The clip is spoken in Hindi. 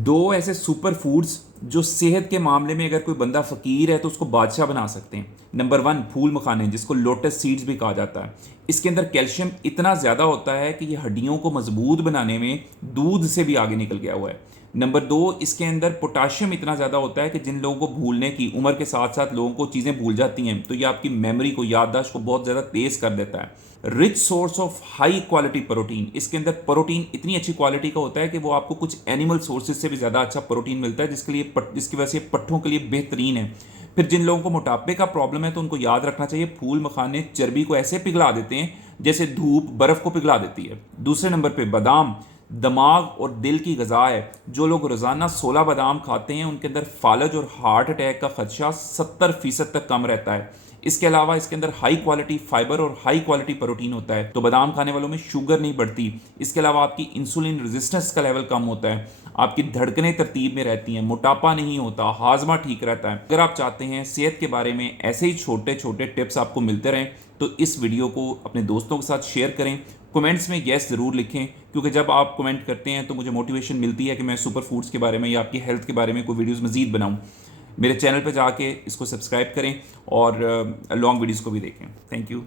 दो ऐसे सुपर फूड्स जो सेहत के मामले में अगर कोई बंदा फ़कीर है तो उसको बादशाह बना सकते हैं। नंबर 1 फूल मखाने, जिसको लोटस सीड्स भी कहा जाता है। इसके अंदर कैल्शियम इतना ज़्यादा होता है कि ये हड्डियों को मजबूत बनाने में दूध से भी आगे निकल गया हुआ है। नंबर 2, इसके अंदर पोटाशियम इतना ज़्यादा होता है कि जिन लोगों को भूलने की उम्र के साथ साथ लोगों को चीज़ें भूल जाती हैं, तो ये आपकी मेमोरी को, याददाश्त को बहुत ज़्यादा तेज़ कर देता है। Rich source of high quality protein, इसके अंदर प्रोटीन इतनी अच्छी क्वालिटी का होता है कि वो आपको कुछ एनिमल सोर्सेज से भी ज़्यादा अच्छा प्रोटीन मिलता है, जिसकी वजह से पट्ठों के लिए बेहतरीन है। फिर जिन लोगों को मोटापे का प्रॉब्लम है तो उनको याद रखना चाहिए, फूल मखाने चर्बी को ऐसे पिघला देते हैं जैसे धूप बर्फ़ को पिघला देती है। दूसरे नंबर पे बादाम दिमाग और दिल की गज़ा है। जो लोग रोज़ाना 16 बादाम खाते हैं उनके अंदर फालज और हार्ट अटैक का खदशा 70% तक कम रहता है। इसके अलावा इसके अंदर हाई क्वालिटी फाइबर और हाई क्वालिटी प्रोटीन होता है, तो बादाम खाने वालों में शुगर नहीं बढ़ती। इसके अलावा आपकी इंसुलिन रेजिस्टेंस का लेवल कम होता है, आपकी धड़कनें तरतीब में रहती हैं, मोटापा नहीं होता, हाजमा ठीक रहता है। अगर आप चाहते हैं सेहत के बारे में ऐसे ही छोटे छोटे टिप्स आपको मिलते रहें तो इस वीडियो को अपने दोस्तों के साथ शेयर करें। कमेंट्स में येस ज़रूर लिखें, क्योंकि जब आप कमेंट करते हैं तो मुझे मोटिवेशन मिलती है कि मैं सुपर फूड्स के बारे में या आपकी हेल्थ के बारे में कोई वीडियोस मज़ीद बनाऊं। मेरे चैनल पर जाके इसको सब्सक्राइब करें और लॉन्ग वीडियोस को भी देखें। Thank you.